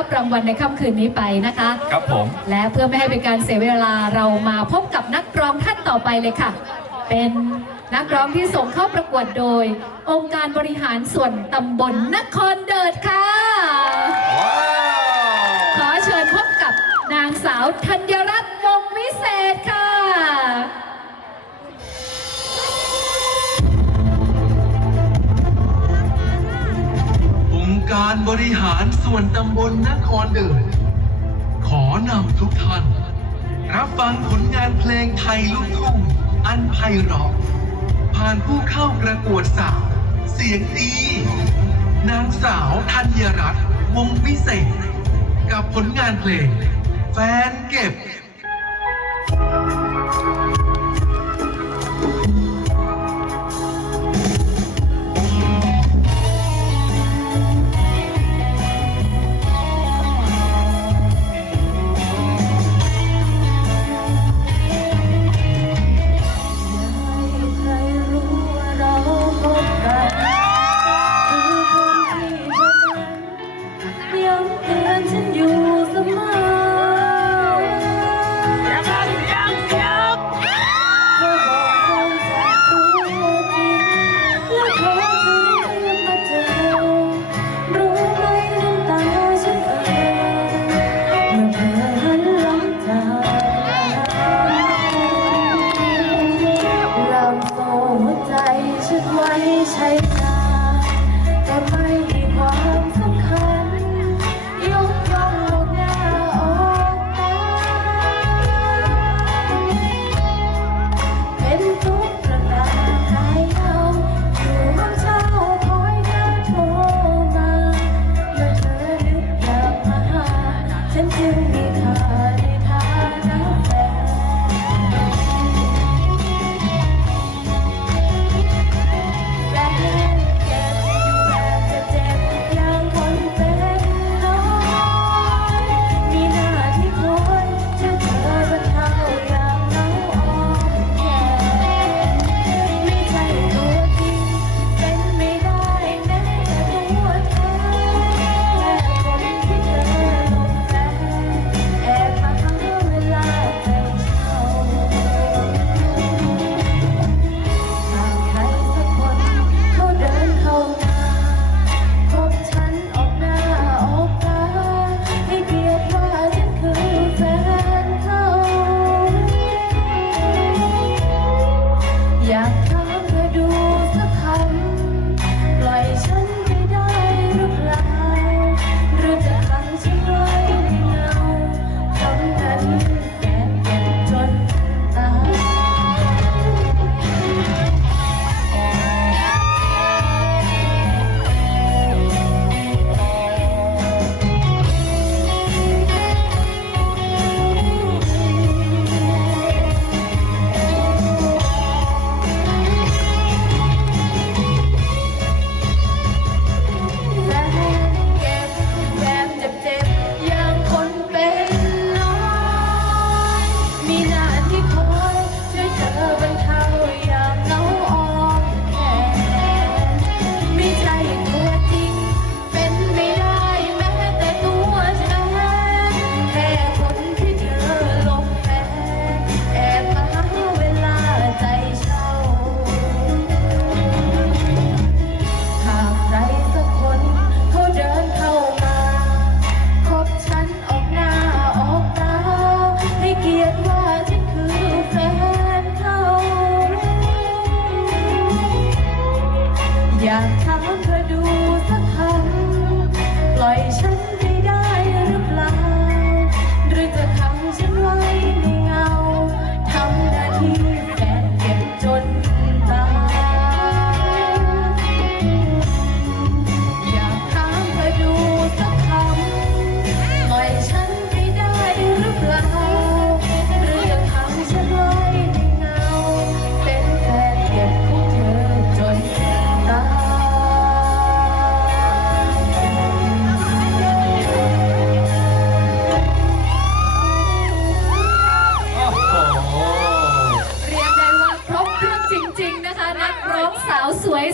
รับรางวัลในค่ำคืนนี้ไปนะคะ ครับผม และเพื่อไม่ให้เป็นการเสียเวลาเรามาพบกับนักร้องท่านต่อไปเลยค่ะ เป็นนักร้องที่ส่งเข้าประกวดโดย องค์การบริหารส่วนตำบลนครเดิดค่ะว้าวขอเชิญพบกับนางสาวธัญรัตน์วงศ์วิเศษค่ะ การบริหารส่วนตำบลนครเดินขอนำทุกท่าน รับฟังผลงานเพลงไทยลูกทุ่งอันไพเราะผ่านผู้เข้าประกวดสาวเสียงดี นางสาวธัญรัตน์วงวิเศษ กับผลงานเพลง แฟนเก็บ to become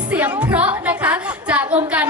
เสียงเพราะนะคะ จากองค์การ